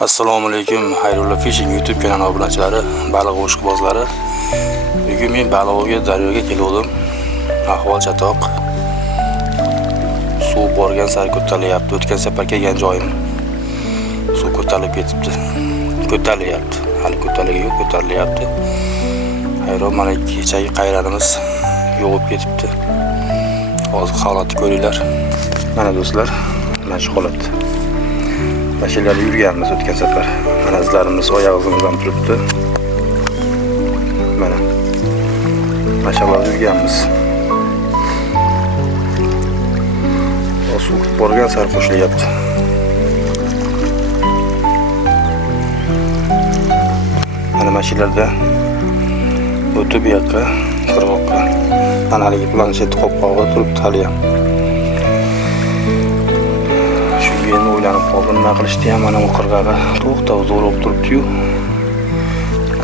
Assalomu alaykum, Xayrullo Fishing YouTube kanali obunachilari, baliq o'shqibozlari. Bugun men baliqga daryoga keldim. Ahvol chatoq. Suv borgan sari ko'tarilyapti. O'tgan safar kelgan joyim suv ko'tarilib ketibdi. Ko'tarilyapti. Hali ko'tariligi yo'q, ko'tarilyapti. Hayron, mana kechagi qayranimiz yo'qib ketibdi. Hozir holatni ko'ringlar. Mana do'stlar, mana shu holat. Mashinada yurganmiz o'tgan safar. Mana izlarimiz oyog'imizdan turibdi. Mana mashallah yurganmiz. Suv borgan sari qo'shilyapti. Mana mashinada o'tib bu yoqqa, qirg'oqqa. Mana haligi planshet qopqog'i turibdi hali ham. Endi o'ylanib qoldim, nima qilishdi ham, mana bu qirg'og'i to'xtab zo'r bo'lib turibdi-yu.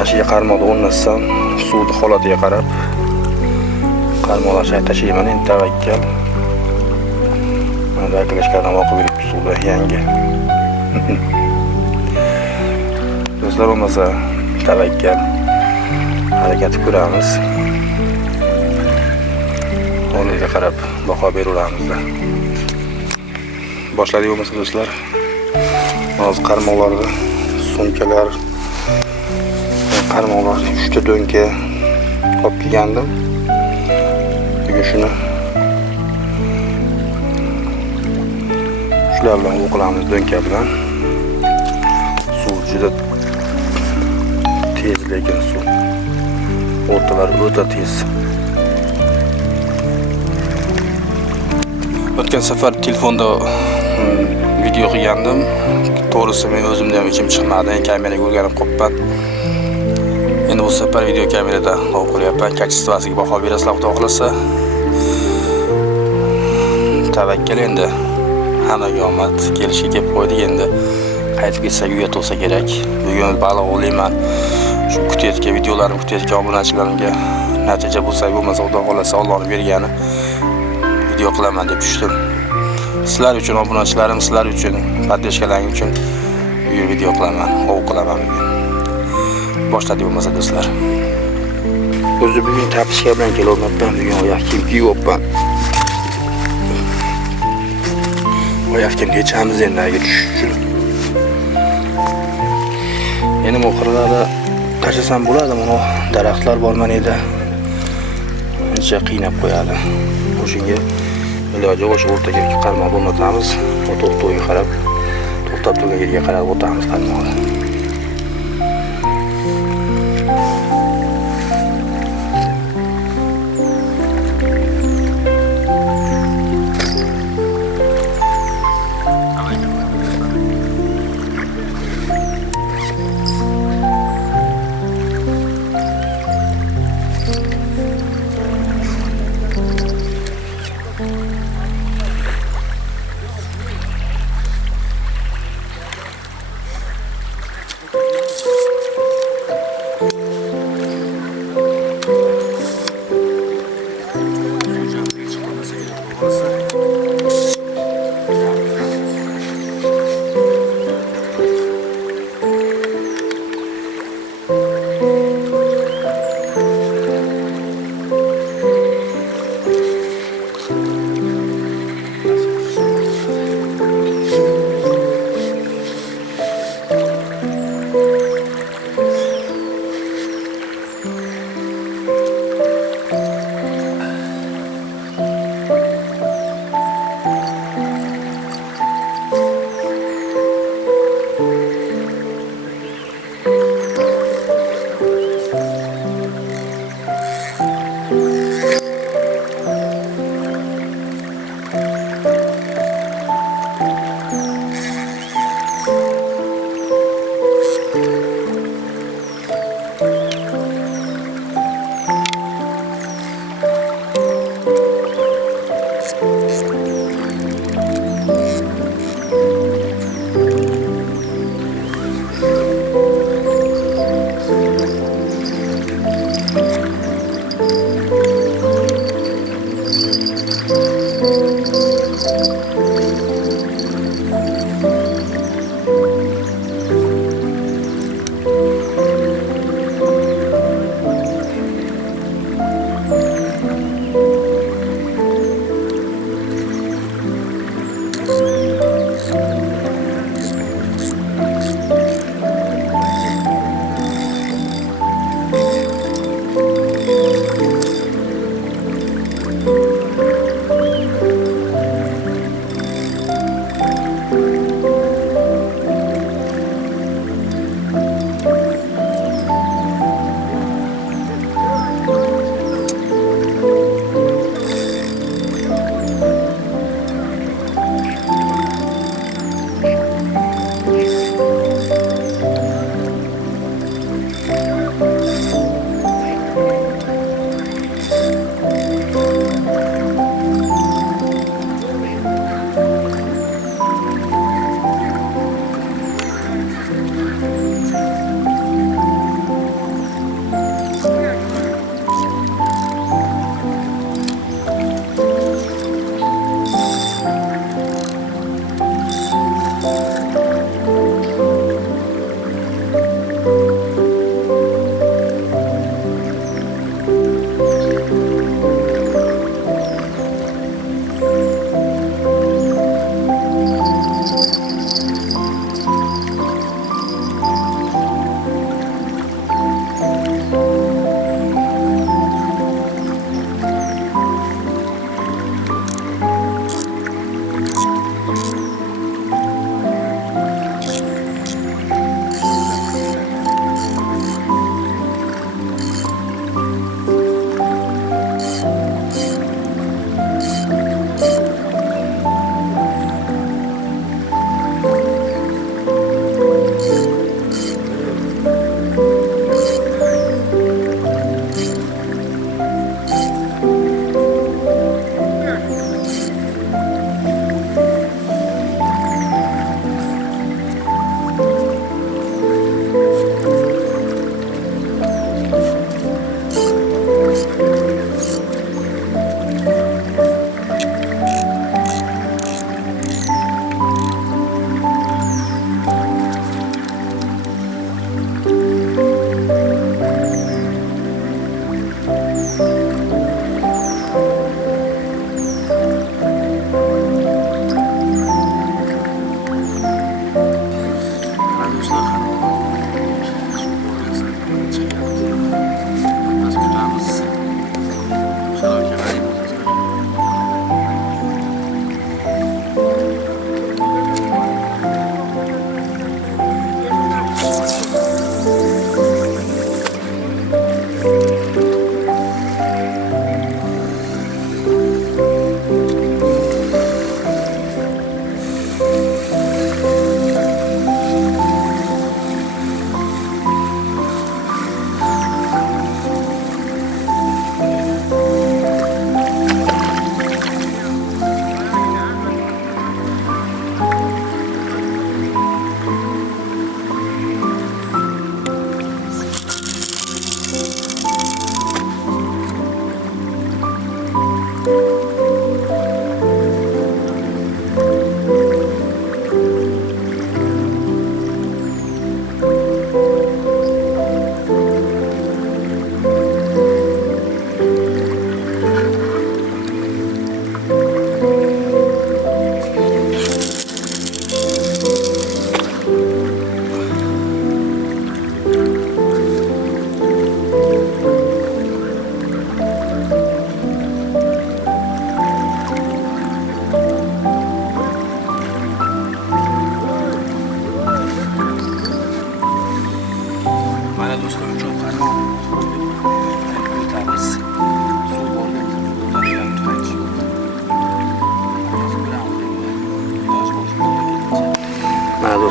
Ashiga qarmoqni o'rnatsam, suvni holatiga qarab qarmoqlarni tashlayman, endi tavakkal. Mana daklashlardan oqib yuribdi suvda yangi. Do'stlar, bo'lmasa tavakkal harakat ko'ramiz. Holiga qarab baho beraveramiz. Boshladik bo'lmasa do'stlar. Hozir qarmoqlarni, sumkalar, qarmoqlar 3 ta do'nka olib kelgandim. Bugun shuni shular bilan o'qilamiz, do'nka bilan. Suv juda tez, lekin suv o'rtalari o'ta tez. O'tgan safar telefonda video qilgandim. To'g'risi men o'zimda ham ichim chiqmadi. Kameraga o'rganib qolibman. Endi bu safar video kamerada qilyapman. Kачествосiga baho berasizlar, xudo xohlasa. Tavakkal, endi hammaga omad. Kelishga kelib qo'ydik, endi qaytib ketsak uyat bo'lsa kerak. Bugun baliq o'layman. Shu kutayotgan videolarim, kutayotgan obunachilarimga natija bo'lsa bo'lmasa, xudo xohlasa Allohning bergani video qilaman deb tushdim. Sizlar uchun, obunachilarim, sizlar uchun, podpishkalaring uchun bugun video qilaman, ov qilaman bugun. Boshladik bo'lmasa do'stlar. O'zi bugun tapishka bilan kelolmayapman, bugun oyoq kiyim kiyibman. Oyoq kiyim yechamiz endi agar tushishsin. Endi bu qirg'oqda tashlasam bo'ladi, mana daraxtlar bor mana edi. Ancha qiynab qo'yadi. O'shunga iloji o'sha o'rtaga qarmoq o'rnatamiz. To'xtovga qarab, to'xtab turgan yerga qarab o'tamiz qarmoqni.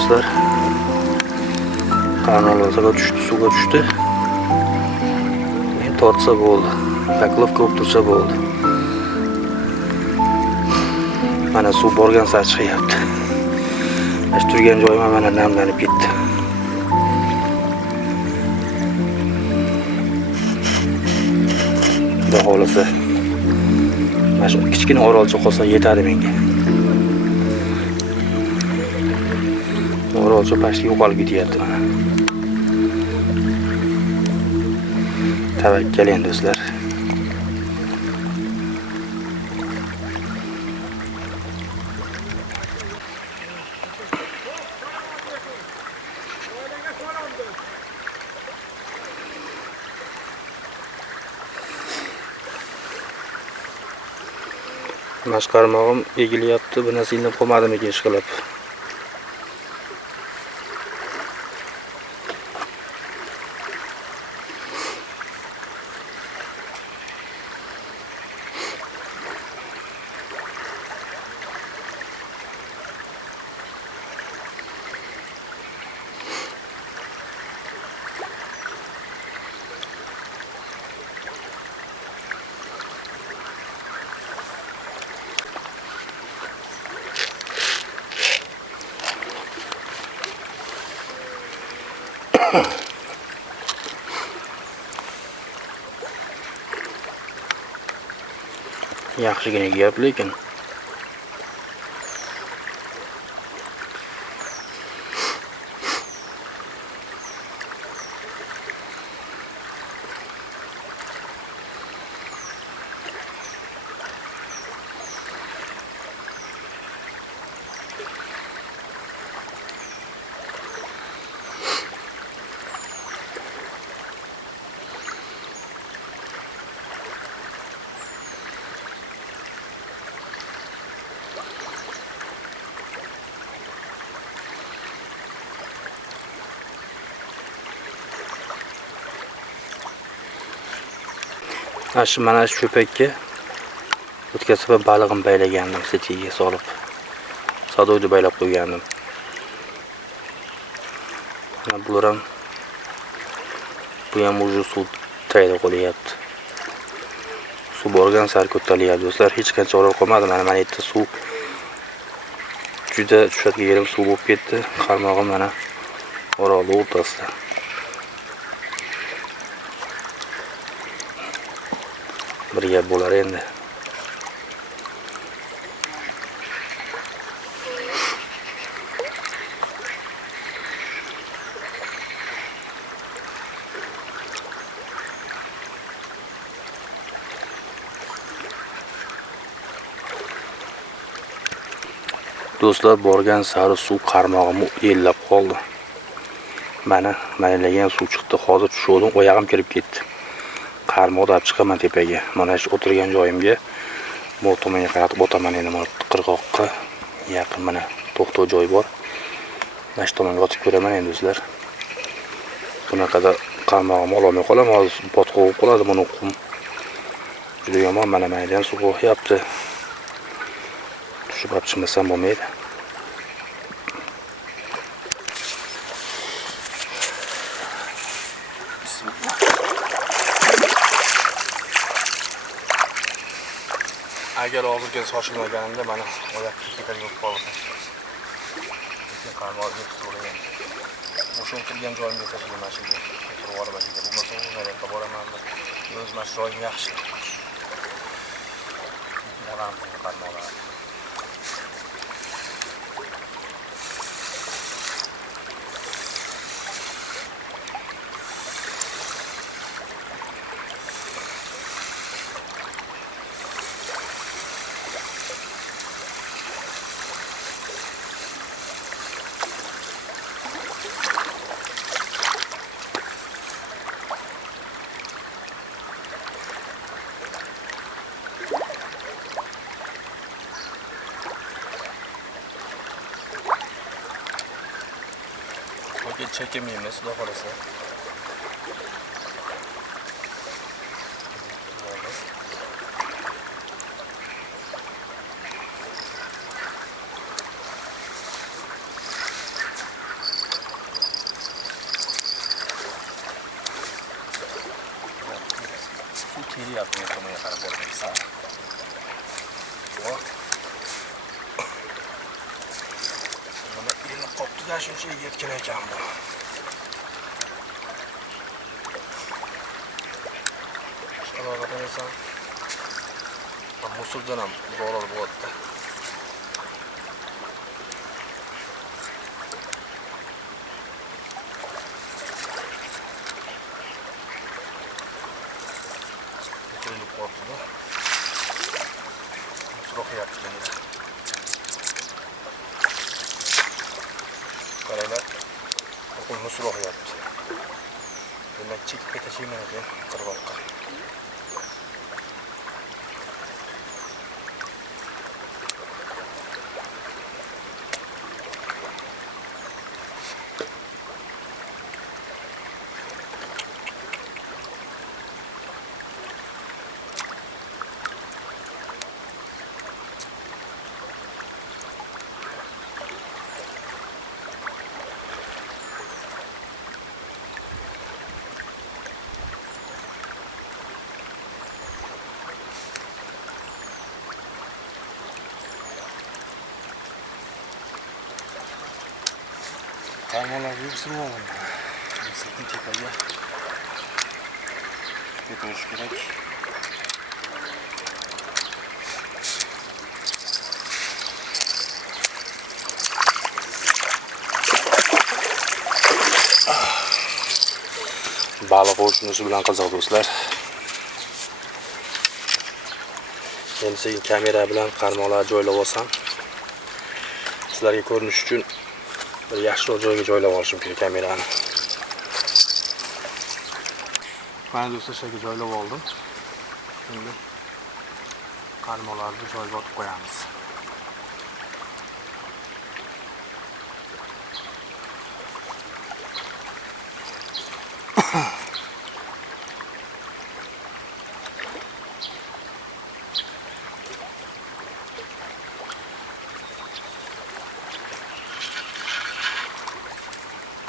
do'stlar. Qanollarga tushdi, suvga tushdi. Tortsa bo'ldi. Taklovka bo'lib tursa bo'ldi. Mana suv borgan sari chiqyapti. Ash turgan joyim mana namlanib ketdi. Xudo xolasa mana shu kichkina orolcha qolsa yetadi menga. Orolcha pastga yo'qolib ketyapti mana. Tavakkaling do'stlar. Mash qarmog'im egilyapti. Bu narsa inib qolmadimikin ishqilib. Yaxshigina gap lekin mana shu cho'pakka o'tgan safar balig'im baylagandim, sechiga solib. Sadoyni baylab qo'ygandim. Mana bular ham bu ham o'zi suv tayda qolyapti. Suv borgan sari ko'tarilyapti do'stlar. Hech qancha orol qolmadi. Mana yerda suv juda tushadigan yerim suv bo'lib ketdi. Qarmog'im mana orolning o'rtasida. Bir gap bo'lar endi. Do'stlar, borgan sari suv qarmog'imni ellab qoldi. Mana maylagan suv chiqdi. Hozir tushdim, oyog'im kirib ketdi. Qarmoqda olib chiqaman tepaga. Mana shu o'tirgan joyimga mo'tomonga qaratib o'taman endi. Mana qirg'oqqa yaqin mana to'xtov joy bor. Mana shu tomonga o'tib ko'raman endi do'stlar. Bunaqada qarmog'imni ololmay qolaman. Hozir botqoq bo'lib qoladi buni qum. Juda yomon mana maydan suv qo'yapti. Tushib olib chiqmasam bo'lmaydi. Agar hozirga shoshilmaganimda mana oyoq ketadigan bo'lib qoldi. Lekin qarmoqga so'ragan. O'sha o'tirgan joyimga tashlagan mashinaga turib olib bo'lmasa u naryoqqa boramanmi? O'z mashroyim yaxshi. Davam qarmoqlar. Çekemeyimiz, Xudo xolasa. bo'lyapti, men tomonga qarab bormaysan. Mana endi qopdi-da, shuncha yetgan ekan bu. Qanaqa qilsam, musuldan ham zo'r bo'lyapti. Qo'yilib qoldi-da. Musulroq endi. Qaranglar, qo'y musulroq yapti. Demak, chekib ketishim ekan qirg'oqqa. Karmalar yürüsün oğlum. Sekin tepaga ketish kerak. Baliq o'shunisi bilan qiziq do'stlar. Endi sekin kamera bilan qarmoqlarni joylab olsam, sizlarga ko'rinish uchun bir yaxshiroq joyga joylab olishim kerak kamerani. Mana do'stlar, shunga joylab oldim. Endi qarmoqlarni joyiga otib qo'yamiz.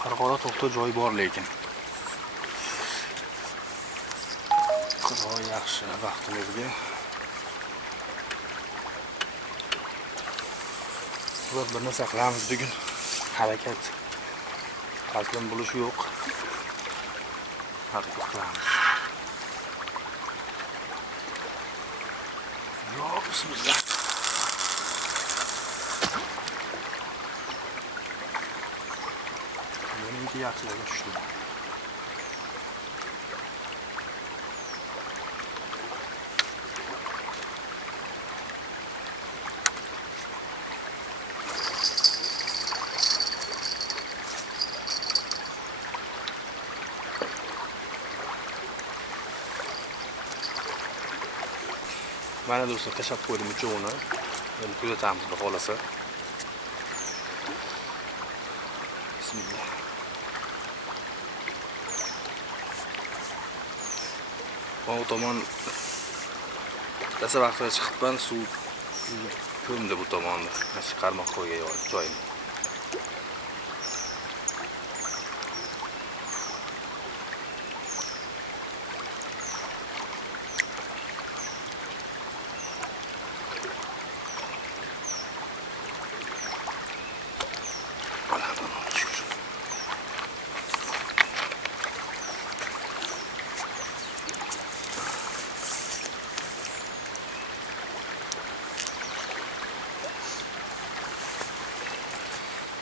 Qirg'oqda to'xta joy bor lekin. Qirg'oq yaxshi vaqtimizga. Biz bir narsa qilamiz bugun. Harakat taslim bo'lish yo'q. Harakat qilamiz. Yo, bismillah. Benimki yaxshilarga tushdi. Mana do'stlar, tashab qo'ydim uchovini. Endi kuzatamiz xudo xolasa. Bismillah. Bu tomon dasa vaqtida chiqibman, suv ko'mdi bu tomonni. Mana qarmoq qo'ygan joyim.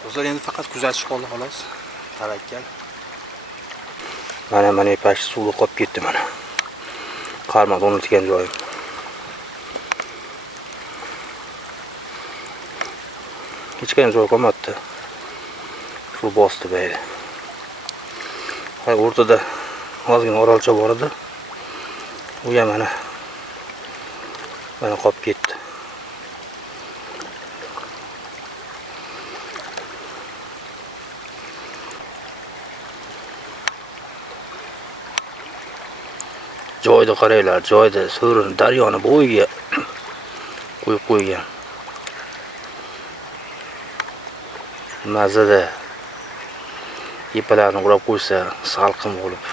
Do'stlar, endi faqat kuzatish qoldi xolos. Tavakkal. Mana pash suvga qolib ketdi mana. Qarmoq o'rnatgan joyim. Hech qanday joy qolmadi. Suv bosdi bayda. O'rtada ozgina orolcha bor edi. U ham mana qolib ketdi. Joyda qaranglar, joyda so'rini daryoni bo'yiga qo'yib qo'ygan. Mazada ipalarni urab qo'ysa salqin bo'lib.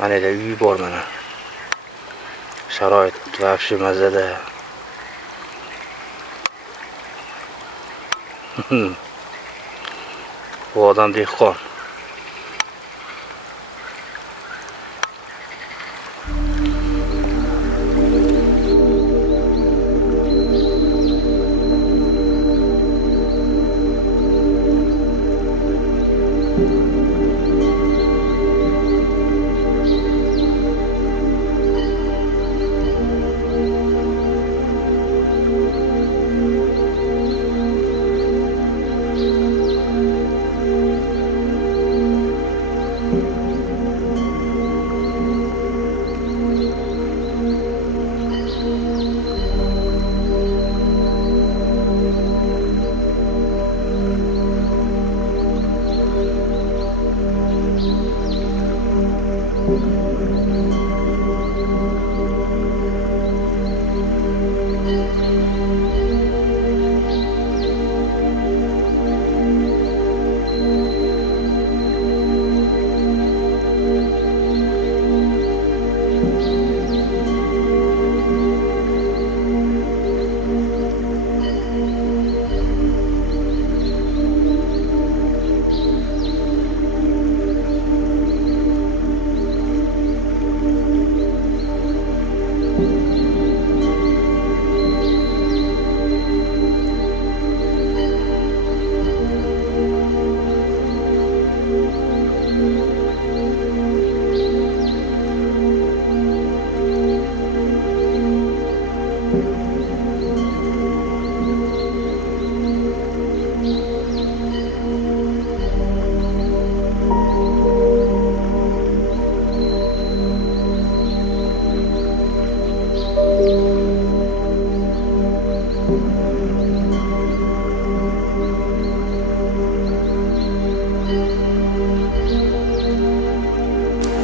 Mana da uy bor mana. Sharoit vafshi mazada. Bu odam dehqon.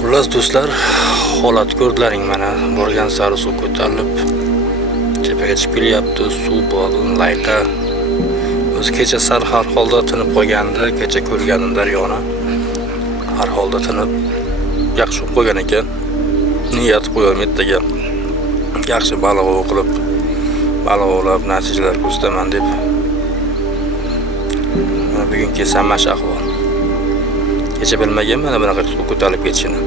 Xullas do'stlar, holat ko'rdilaring mana. Borgan sari suv ko'tarilib tepaga chiqib kelyapti. Suv bor, layqa. O'zi kecha sar har holda tinib qolgandi. Kecha ko'rganim daryoni. Har holda tinib yaxshi qo'ygan ekan. Niyat qo'ygan ertaga yaxshi baliq qilib, baliq ovlab natijalar ko'rsataman deb. Bugun kelsam mana ahvol. Kecha bilmagan mana bunaqa suv ko'tarilib ketishini.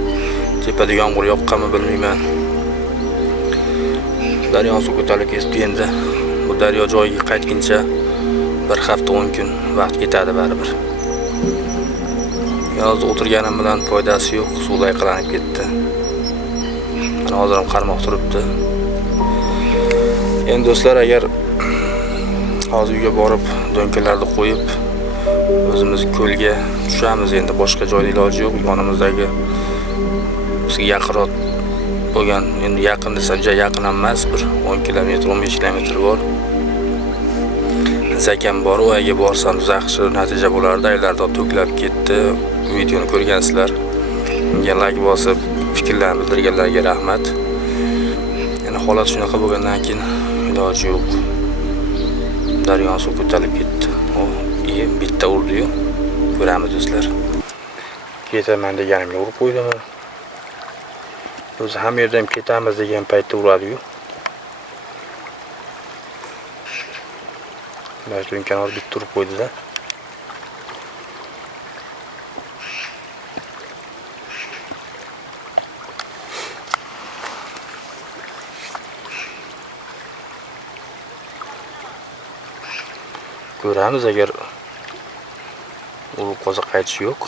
Tepada yomg'ir yoqqanmi bilmayman. Daryo suv ko'tarilib ketdi endi. Bu daryo joyiga qaytguncha bir hafta 10 kun vaqt ketadi baribir. Yozda o'tirganim bilan foydasi yo'q, suv layqalanib ketdi. Mana hozir ham qarmoq turibdi. Endi do'stlar, agar hozir uyga borib do'nkalarni qo'yib o'zimiz ko'lga tushamiz, endi boshqa joyda iloji yo'q. Yonimizdagi bizga yaqinroq bo'lgan, endi yaqin desa juda yaqin emas, bir 10 kilometr, 15 kilometr bor. Zakam bor, u yerga borsam yaxshi natija bo'lardi. Aylarda to'klab ketdi. Videoni ko'rgansizlar. Menga like bosib, fikrlarni bildirganlarga rahmat. Yana holat shunaqa bo'lgandan keyin iloji yo'q. Daryo suv ko'tarilib ketdi. Bitta urdi-yu. Ko'ramiz do'stlar. Ketaman deganimga urib qo'ydimi? O'zi ham yerda ham ketamiz degan paytda uradi-yu. Mana do'nkani olib bitta urib qo'ydi-da. Ko'ramiz, agar urib qolsa qaytish yo'q.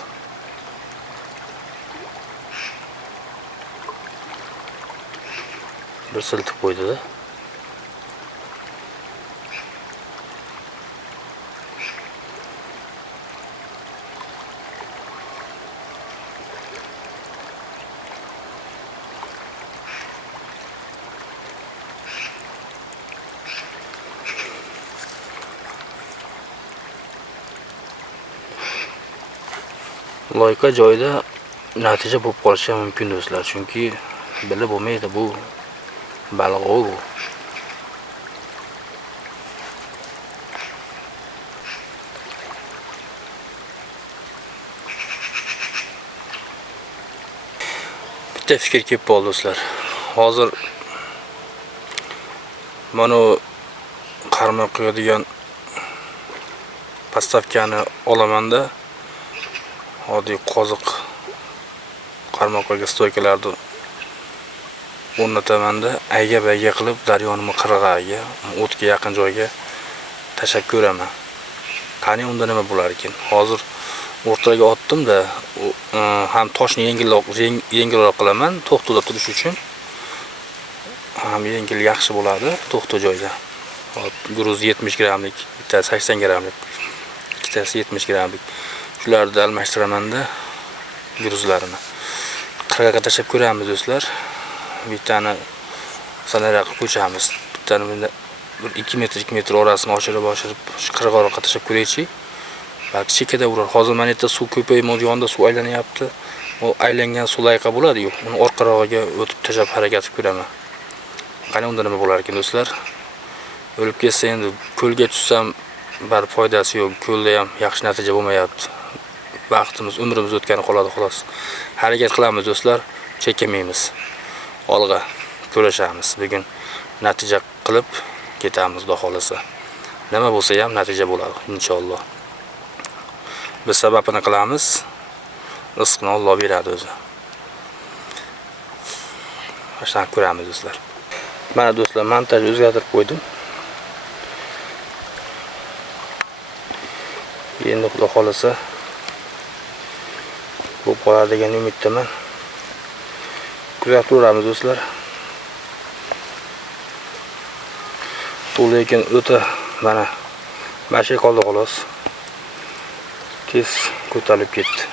Bir siltib qo'ydi-da. Loyqa joyda natija bo'lib qolishi mumkin do'stlar, chunki bilib bo'lmaydi, bu baliq u. Bitta bitta fikr kelib qoldi do'stlar. Hozir mana qarmoq qo'yadigan postavkani olamanda, oddiy qoziq qarmoqlarga stoykalarni o'rnatamanda, ayga-bayga qilib daryoni qirg'og'iga, o'tga yaqin joyga tashlab ko'raman. Qani unda nima bo'lar ekan? Hozir o'rtaga otdim-da, ham toshni yengilroq qilaman, to'xtada turish uchun. Ham yengil yaxshi bo'ladi to'xta joyda. Gruz 70 gramlik, bittasi 80 gramlik, ikkitasi 70 gramlik. Shularni almashtiraman-da gruzlarini. Qirg'oqqa tashlab ko'ramiz do'stlar. Bittani sanariq qo'yamiz. Bittani 2 metr orasini oshirib qirg'oqqa tashlab ko'raychi. Balki chekada urar. Hozir mana yerda suv ko'paymoq yonda suv aylanyapti. O aylangan suv layqa bo'ladi-yu. Uni orqarog'iga o'tib tashlab harakat ko'raman. Qani unda nima bo'lar ekan do'stlar? O'lib ketsa endi ko'lga tushsam bar foydasi yo'q. Ko'lda ham yaxshi natija bo'lmayapti. Vaqtimiz, umrimiz o'tgani qoladi xolos. Harakat qilamiz do'stlar, chekamaymiz. Olg'a ko'rishamiz. Bugun natija qilib ketamiz, xudo xolasa. Nima bo'lsa ham natija bo'ladi inshaalloh. Biz sababini qilamiz. Rizqni Alloh beradi o'zi. Qashdan ko'ramiz do'stlar. Mana do'stlar, montajni o'zgartirib qo'ydim. Endi xudo xolasa bu qolar degan umiddaman. Kuzatib turamiz do'stlar. Suv lekin o'ta mana mashi qoldi xolos. Tez ko'tarilib ketdi.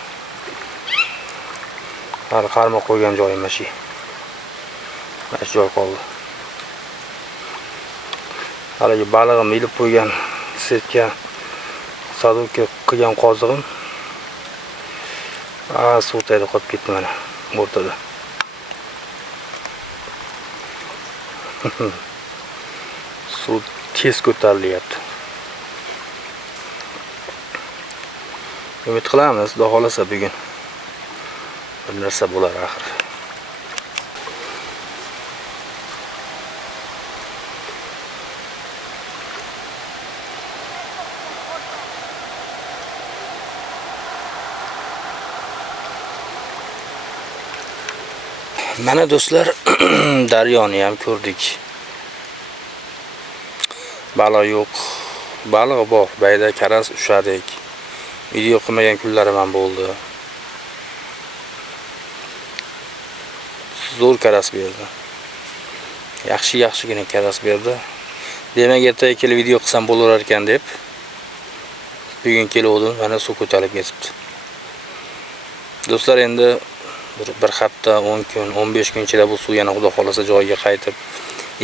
Hali qarmoq qo'ygan joyim mashi. Mash joy qoldi. Haligi balig'im ilib qo'ygan setka sadovka qilgan qozig'im suv tayda qolib ketdi mana o'rtada. Suv tez ko'tarilyapti. Umid qilamiz, xudo xolasa bugun bir narsa bo'lar axir. Mana do'stlar, daryoni ham ko'rdik. Balo yo'q. Baliq bor, bayda karas ushadik. Video qilmagan kunlarim ham bo'ldi. Zo'r karas berdi. Yaxshigina karas berdi. Demak, ertaga kelib video qilsam bo'lar ekan deb bugun keldim, mana suv ko'tarib ketibdi. Do'stlar, endi bir hafta, 10 kun, 15 kun ichida bu suv yana xudo xolasa joyiga qaytib,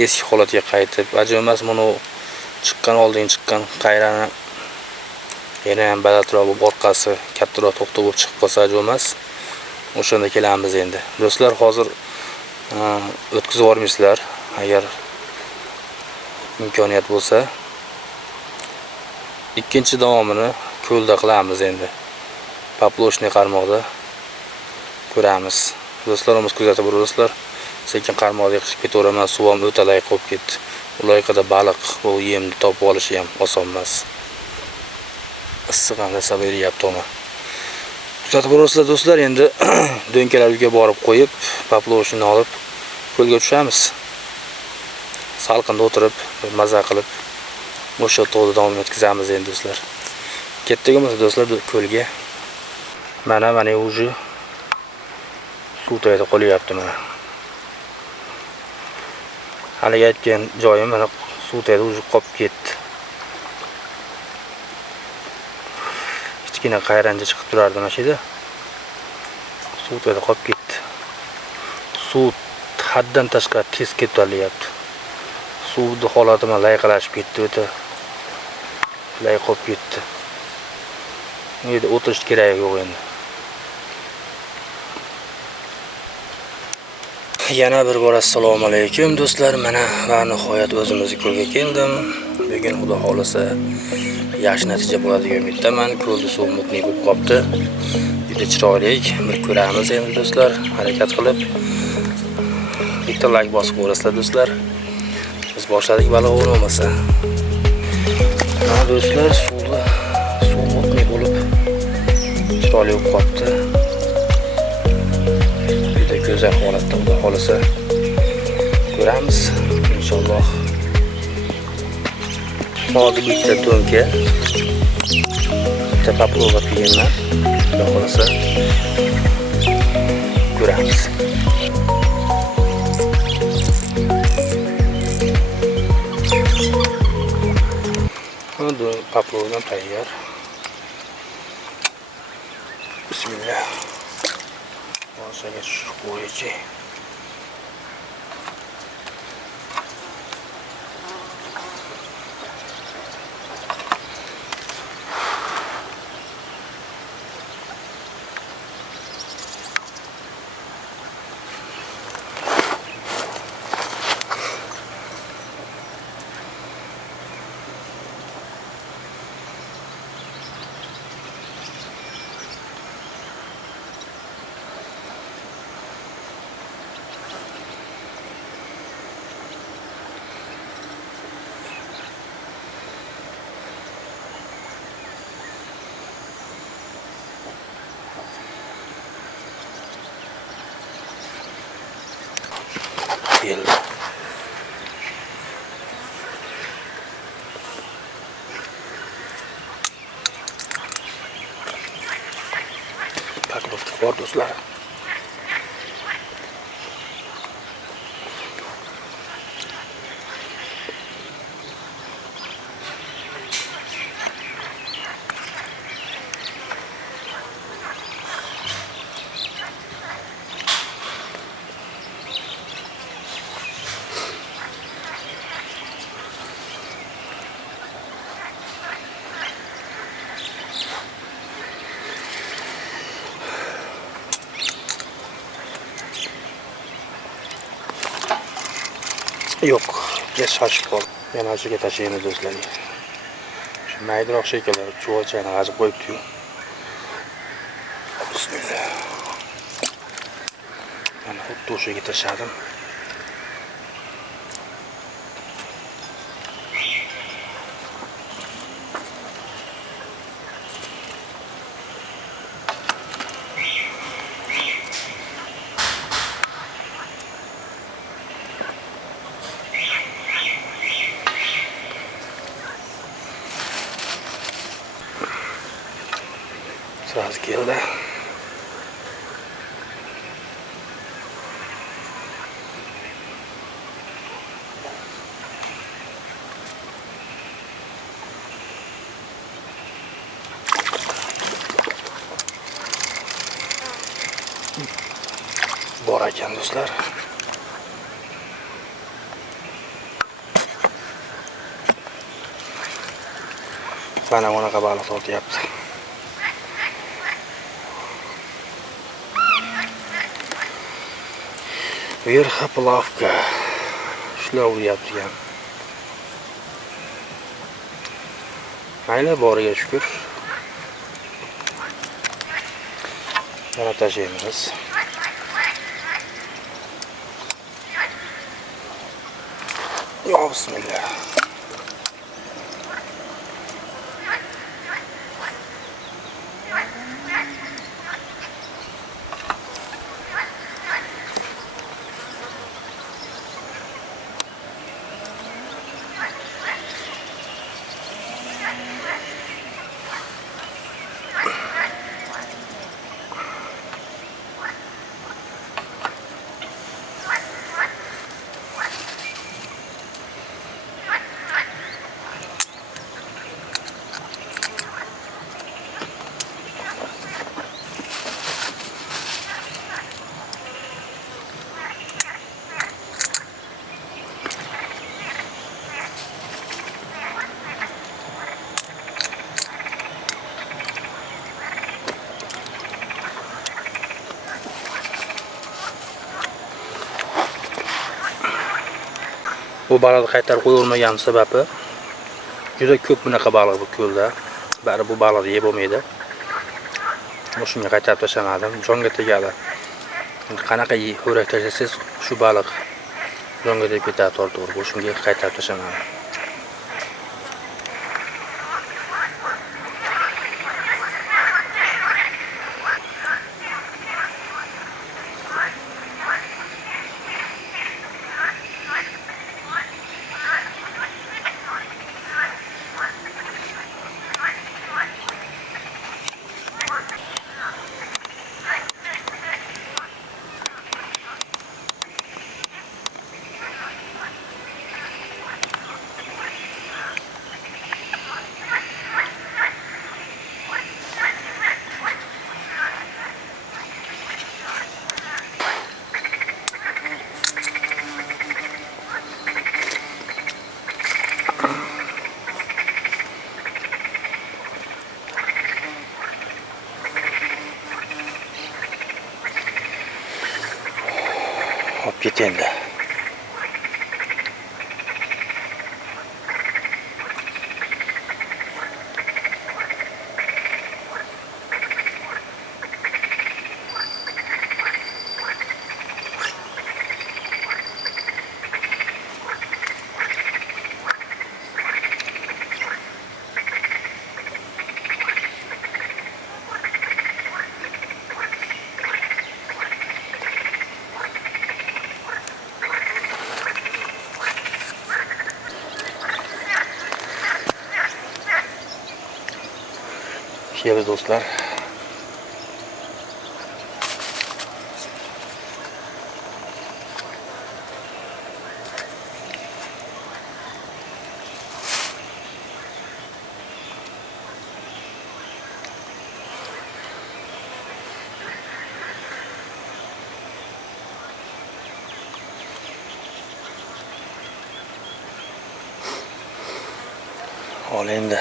eski holatiga qaytib, ajomas buni chiqqan oldin chiqqan qayrani yana ham balandroq bo'lib orqasi kattaroq to'xta bo'lib chiqib qolsa ajomas. O'shanda kelamiz endi. Do'stlar, hozir o'tkazib yubormaysizlar, agar imkoniyat bo'lsa. Ikkinchi davomini ko'lda qilamiz endi. Poploshniy qarmoqda ko'ramiz. Do'stlarimiz kuzatib turibsizlar. Sekin qarmoqda yiqishib ketaveraman, suv ham o'talay qolib ketdi. Uloyqada baliq bu yemni topib olishi ham oson emas. Issiq ham nasab beryapti ona. Kuzatib turibsizlar do'stlar, endi do'nkalarga borib qo'yib, poploshni olib ko'lga tushamiz. Salqinda o'tirib, maza qilib o'sha to'g'ri davom etkazamiz endi do'stlar. Ketdikmi do'stlar ko'lga? Mana уже suv tayda qolyapti mana. Hali aytgan joyim mana suv tayda уже qolib ketdi. Kichkina qayranja chiqib turardi mana shu yerda. Suv tayda qolib ketdi. Suv haddan tashqari tez ketalyapti. Suvni holati mana layqalashib ketdi, o'ta lay qolib ketdi. Bu yerda o'tirish kerak yo'q endi. Yana bir bor assalomu alaykum do'stlar. Mana va nihoyat o'zimizga ko'lga keldim. Bugun xudo xolasa yaxshi natija bo'ladi degan umiddaman. Ko'lda suv mutli bo'lib qopti. Juda chiroyli bir ko'ramiz endi do'stlar. Harakat qilib bitta like bosib qo'yasizlar do'stlar. Biz boshladik baliq bo'lmasa. Mana do'stlar, suv o'tmay bo'lib chiroyli bo'lib qolibdi. Juda go'zal holatda, xudo xolasa ko'ramiz inshaalloh. Hozir bitta to'nka, bitta paplova qilganman. Xudo xolasa ko'ramiz. Mana paplovadan tayyor. Bismillah. Boshqa shu qo'yichi. Geldi. Paklovka bor do'stlar. Yo'q, biz shoshib qoldik. Yana o'shaga tashlaymiz do'stlar. Shu maydaroq shekillar chuvalchani g'ajib qo'yibdi-yu. Bismillah. Mana xuddi o'shaga tashladim. Sırası geldi. Bor ekan do'stlar. Mana bunaqa baliq tortyapti. Verxoplavka. Shular uryapti ham. Mayli, boriga shukr. Yana tashlaymiz. Yo, bismillah. Bu baliqni qaytarib qo'yilmagan sababi juda ko'p bunaqa baliq bu ko'lda. Bari bu baliqni yeb bo'lmaydi. Shunga qaytarib tashlamadim. Jonga tegadi. Qanaqa o'rak tashlasangiz shu baliq uzunga deb ketadi tortaverib. Shunga qaytarib tashlaman. Hop ket endi. Kelyapmiz do'stlar. Ol endi.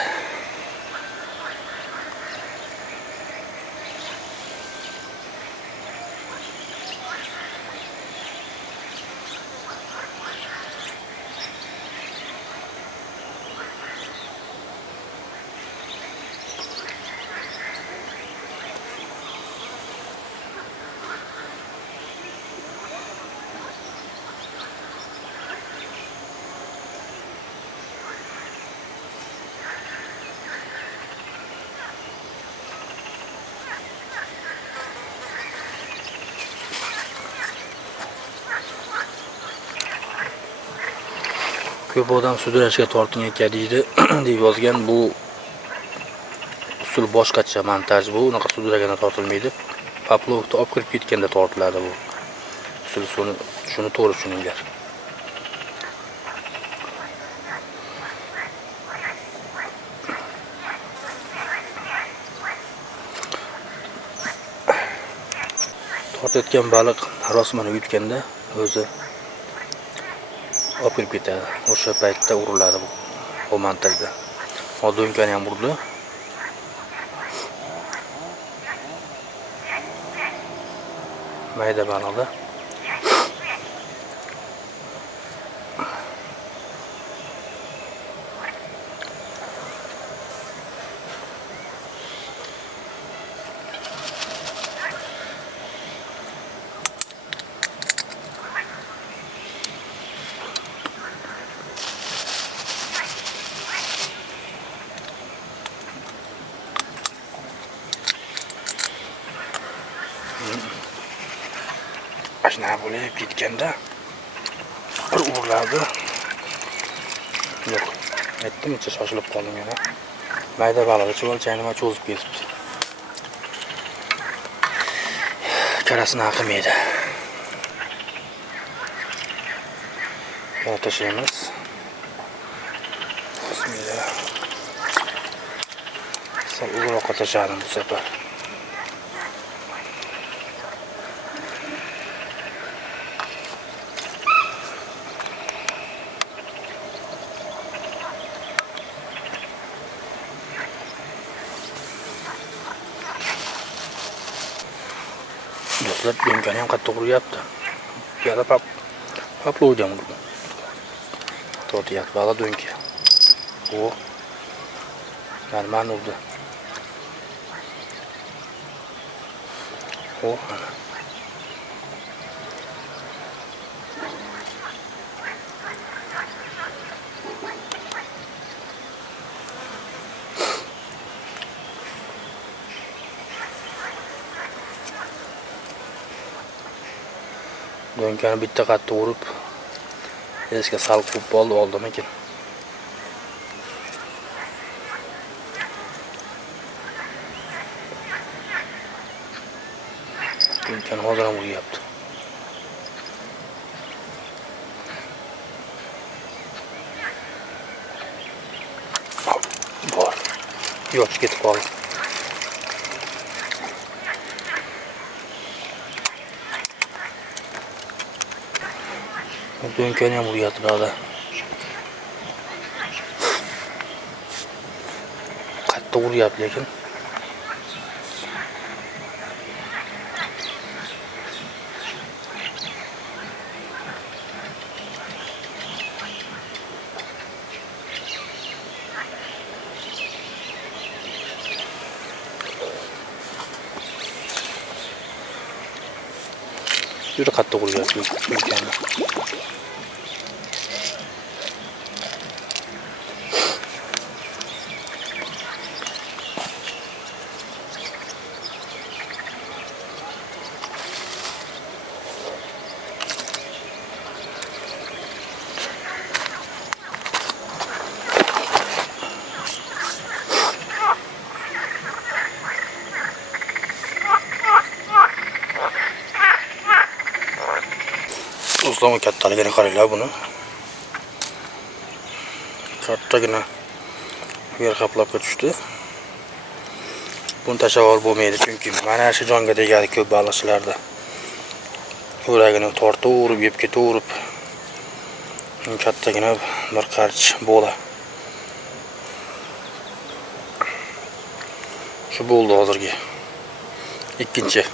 Ko'p odam sudrashga torting ekan deydi deb yozgan. Bu usul boshqacha montaj bu. Unaqa sudraganda tortilmaydi. Poplovka olib kirib ketganda tortiladi bu. Usul shuni to'g'ri tushuninglar. Tortayotgan baliq rosmani yutganda o'zi olib kirib ketadi. O'sha paytda uriladi bu montajda. Oldingani ham urdi. Mayda baliqda. Ashna bo'lib ketganda bir uriladi. Yo'q, aytdim-cha shoshilib qoldim yana. Mayda baliqni cho'lchani nima cho'zib ketibdi. Karasini aqmaydi. Yana tashlaymiz. Bismillah. Sal uzoqqa tashladim bu safar. Do'stlar, dengani ham qattiq uryapti. Yana poplovka ham urdi. Tortyapti bala dönki. O. Normal urdi. O. Dönkani bitta qattiq urib, esga sal quvib oldim ekan. Dönkani hozir ham uryapti. Bor. Yo'q, ketib qoldi. Dönkani ham uryapti da. Qattiq uryapti lekin. Juda qattiq uryapti dönkani. Uzlama kattaligini qaranglar buni. Kattagina yer qaplabga tushdi. Buni tasavvur bo'lmaydi chunki mana shu jonga tegadi ko'p baliqchilarda. Yuragini tortaverib, yeb ketaverib. Kattagina bir qarch bo'la. Shu bo'ldi hozirgi. Ikkinchi.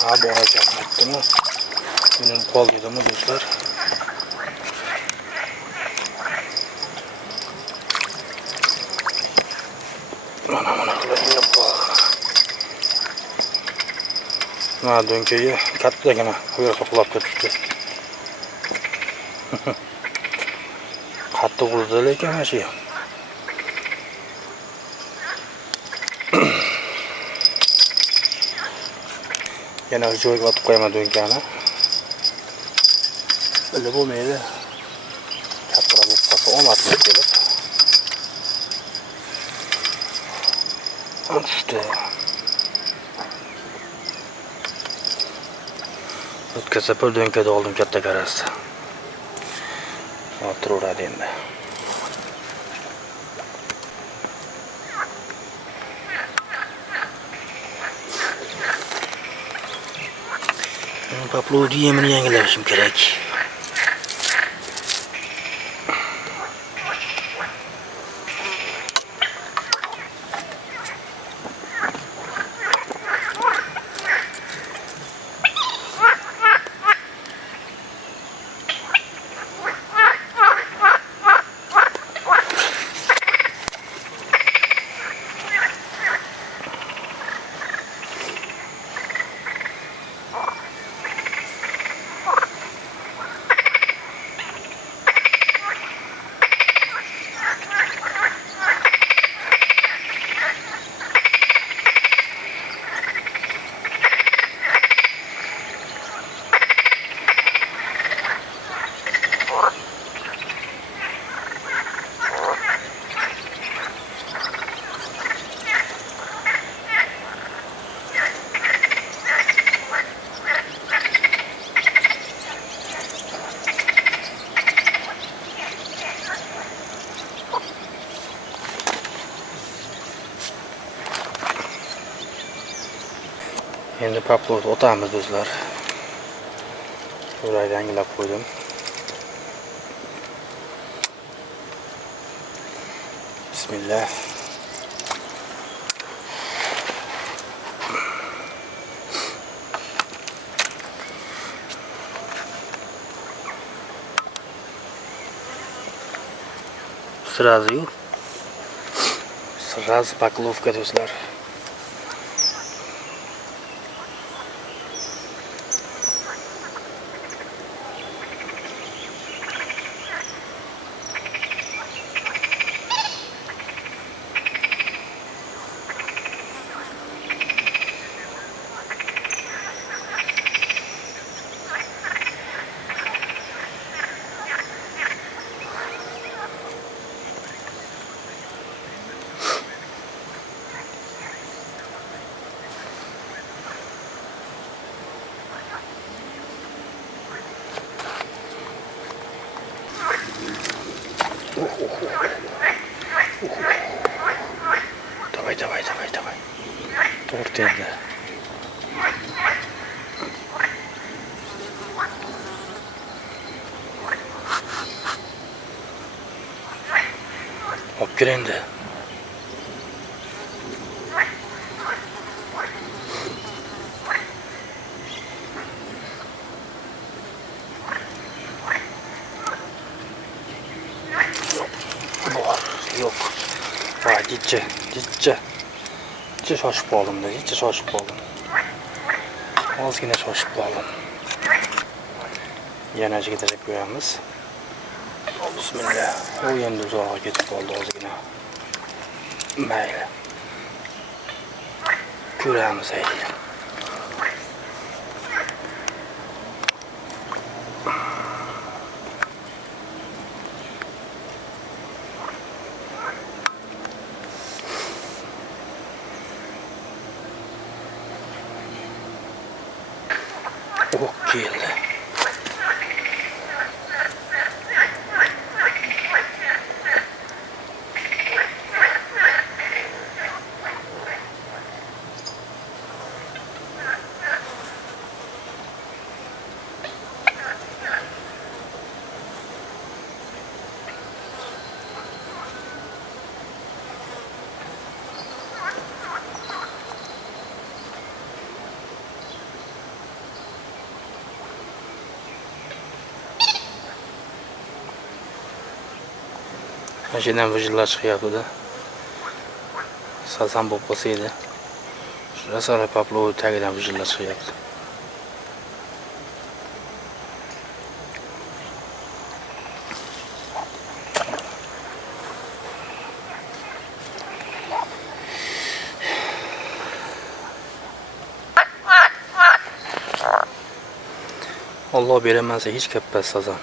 Ha boracak mı? Bunun kol yedi mi dostlar? Mana kılayım bak. Ha dönkeyi kattagina uyarga qulab ketdi. Qattiq urdi lekin mana shu. Yana joyga otib qo'yaman dönkani. Bilib bo'lmaydi. Kattaroq bo'lib qolsa omadli kelib. Tushdi. O'tgan safar dönkada oldim katta qarasda. O'tiraveradi endi. Paplodi yemini yangilashim kerak. Endi paplod otamiz do'stlar. Burayni yangilab qo'ydim. Bismillah. Сразу поклевка, do'stlar. Давай. Торт endi. Olib kir endi. Yo'q. Voy, ditcha. Shoshib qoldim-da, Ozgina shoshib qoldim. Yana ichiga tashlab qo'yamiz. Bismillah. U endi uzoqqa ketib qoldi ozgina. Mayli. Ko'ramiz endi. Keldi. Mashinadan vijillar chiqyapti-da. Sazan bo'lib qolsa edi. Shurasara paplov tagidan vijillar chiqyapti. Alloh beremezse hiç kepmez sazan.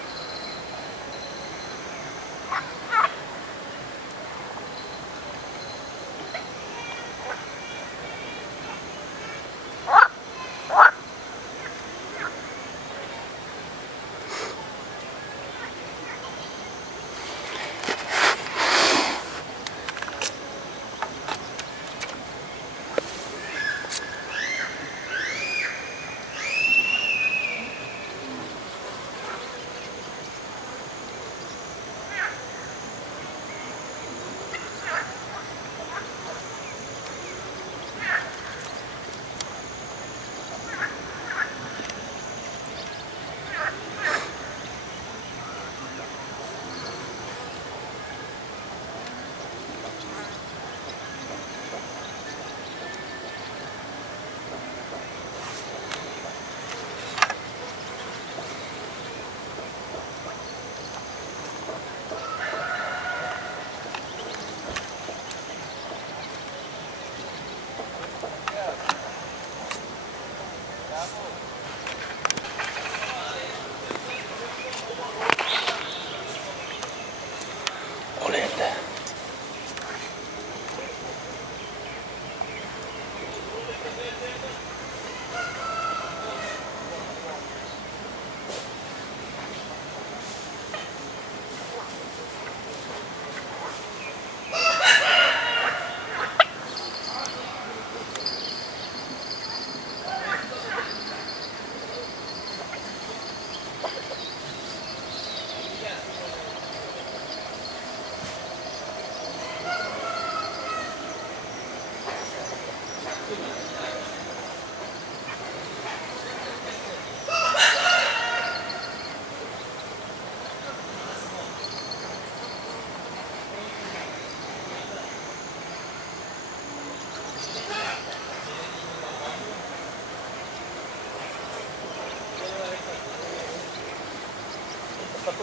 Oy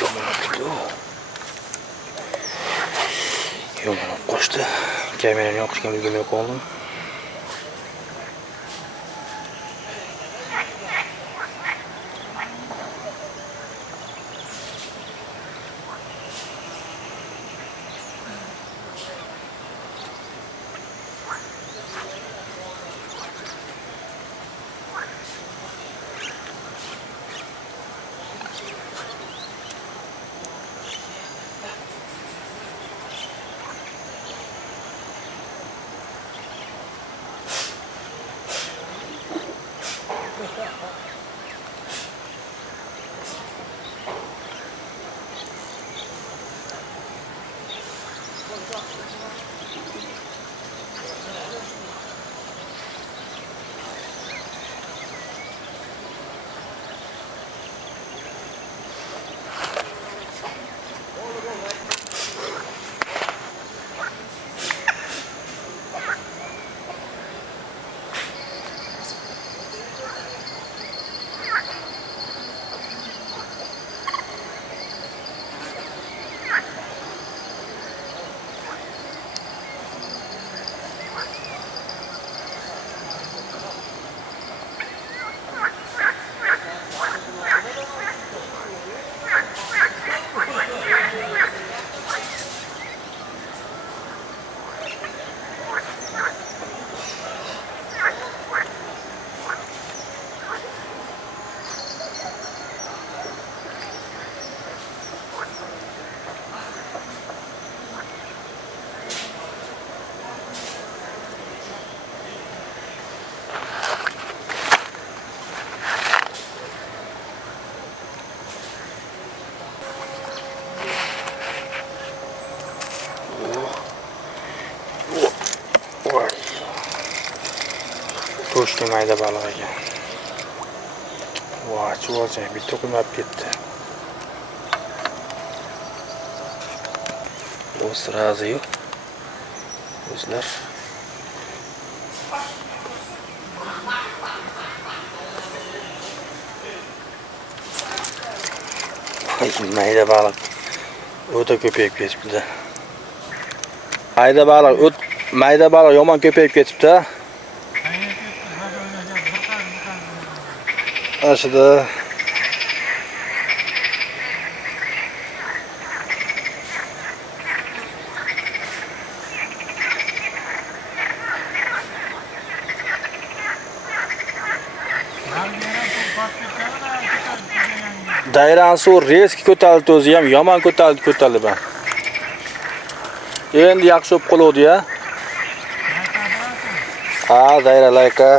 yomon tuttu. Yomon qo'shdi. Kamerani yoqishga ulgurmay qoldim. Toshga mayda baliq ekan. Voy, chuvalchang bitta qo'ymab ketdi. Bu srazi-yu. O'zlar. Mayda baliq o'ta ko'payib ketibdi. Mayda baliq yomon ko'payib ketibdi. Aslida dayran suv reski ko'tarildi, o'zi ham yomon ko'tarilib. Endi yaxshi bo'lib qoldi-ya. Dayralayka.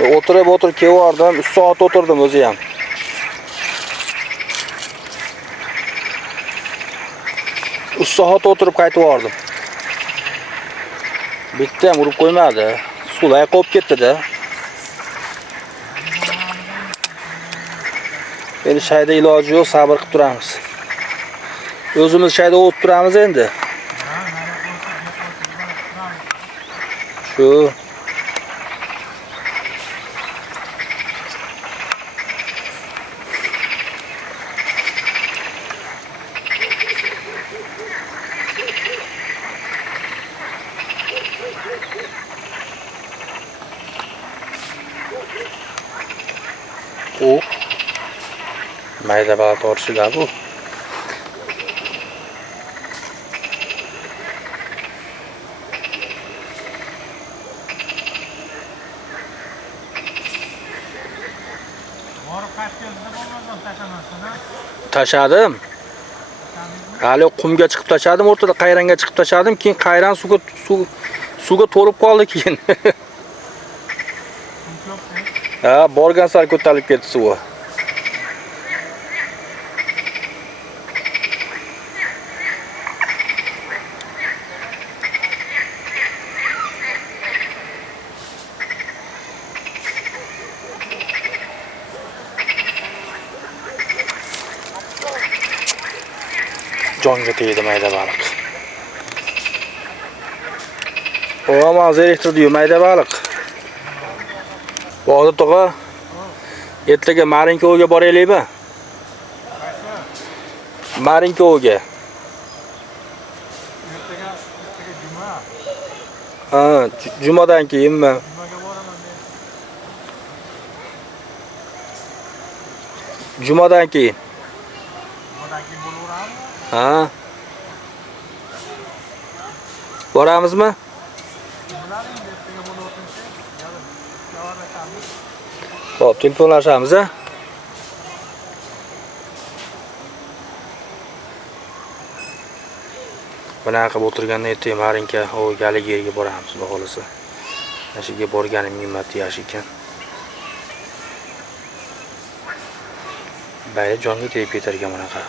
O'tirib keldim, 3 soat o'tirdim o'zi ham. Uch soat o'tirib qaytib bordim. Bitta ham urib qo'ymadi. Suvlar qolib ketdi-da. Endi shayda iloji yo'q, sabr qilib turamiz. O'zimiz shayda o'tib turamiz endi. Shu mayda baliq tortishida bu. Tashadim. Hali qumga chiqib tashadim, o'rtada qayranga chiqib tashadim, keyin qayran suvga to'lib qoldi keyin. Borgan sari ko'tarilib ketdi suvi. Jonga tegdi mayda baliq. O'ma zeriktirdi mayda baliq. Bodir tog'a. Ertaga Marinko'ga boraylikmi? Marinko'ga. Ertaga juma. Ha, jumadan keyinmi? Jumaga boraman men. Jumadan keyin. Jumadan keyin bo'laverammi? Ha. Boramizmi? Bilaring, ertaga bo'laversa, gaplashamiz. Xo'p, telefonlashamiz, ha? Bunaqa qilib o'tirganda ertaga Marinka o'g'alik yerga boramiz, xudo xolasa. Nashiga borganim himmati yaxshi ekan. Bayra jonga tegib ketar ekan bunaqa.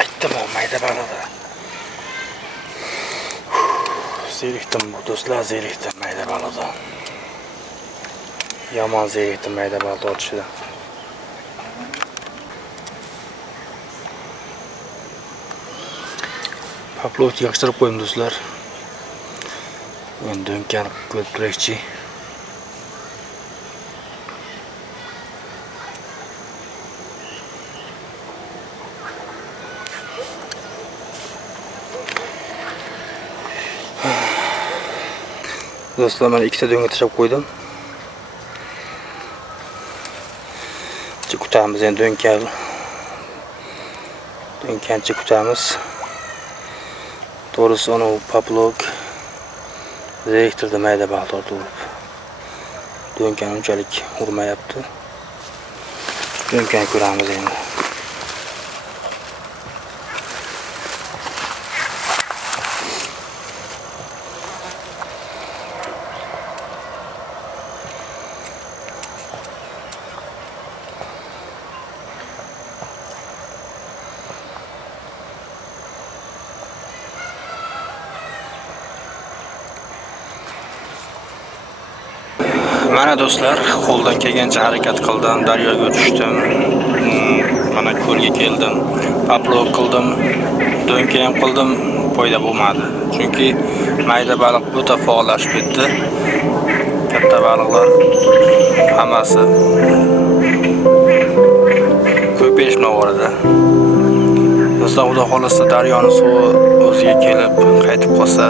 Aytdim, mayda balada. Zerikdim bu do'stlar, zerikdim mayda balada. Yomon zerikdim mayda balada otishida. Paplot yig'ishtirib qo'ydim do'stlar. Endi do'nkan ko'rib turaychi. Do'stlar, mana ikkita do'nga tashlab qo'ydim. Kutamiz endi do'nkancha kutamiz. To'g'risi uni paplok zeriktirdi mayda baliq urib. Do'nkan unchalik urmayapti. Do'nkan ko'ramiz endi. Mana do'stlar, qo'ldan kelgancha harakat qildim, daryoga tushdim. Mana ko'lga keldim, paplok qildim, do'nka ham qildim, foyda bo'lmadi. Chunki mayda baliq o'ta faollashib ketdi. Katta baliqlar hammasi ko'payishmoqda. Do'stlar, xudo xolasa daryoning suvi o'ziga kelib qaytib qolsa,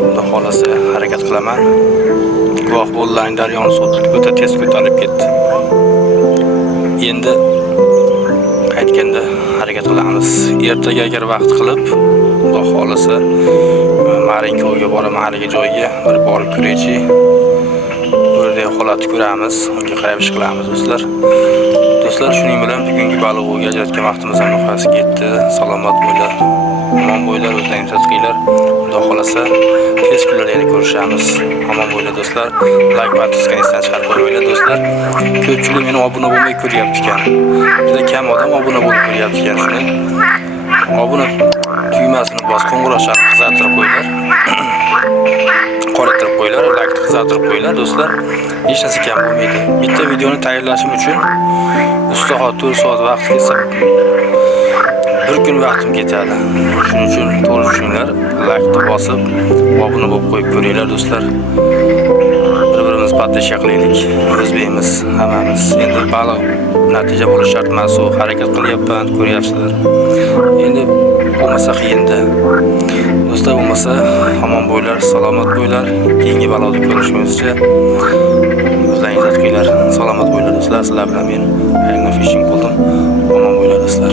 xudo xolasa harakat qilaman. Guvoh bo'lgan daryoning suvi o'ta tez ko'tarilib ketdi. Endi qaytganda harakat qilamiz. Ertaga agar vaqt qilib, xudo xolasa Marinko'ga boraman, haligi joyga bir borib ko'raychi. Bu yerda holatni ko'ramiz, unga qarab ish qilamiz do'stlar. Do'stlar, shuning bilan bugungi baliq o'g'ga ajratgan vaqtimiz ham nihoyasiga yetdi. Salomat bo'linglar, omon bo'linglar, o'zlaringizni his qilinglar. Xudo xolasa tez kunlarda yana ko'rishamiz. Omon bo'linglar do'stlar. Like va tuzgan esdan chiqarib qo'yinglar do'stlar. Ko'pchilik meni obuna bo'lmay ko'ryapti ekan. Juda kam odam obuna bo'lib ko'ryapti ekan. Shuni obuna tugmasini bos, qo'ng'iroqchani qizartirib qo'yinglar. Qoratirib qo'yinglar, like qizartirib qo'yinglar do'stlar. Hech narsa kam bo'lmaydi. Bitta videoni tayyorlashim uchun 3 soat, 4 soat vaqt ketsa, bir kun vaqtim ketadi. Shuning uchun to'g'ri tushuninglar, like bosib, obuna bo'lib qo'yib ko'ringlar do'stlar. Bir-birimiz podpishka qilaylik. O'zbekmiz, hammamiz. Endi baliq natija bo'lish shart emas, u harakat qilyapman, ko'ryapsizlar. Endi bo'lmasa qiyinda. Do'stlar, bo'lmasa omon bo'linglar, salomat bo'linglar. Keyingi baliqni ko'rishimizcha o'zlaringizni qilinglar. Salomat bo'linglar do'stlar. Sizlar bilan men Fishing qildim. Omon bo'linglar do'stlar.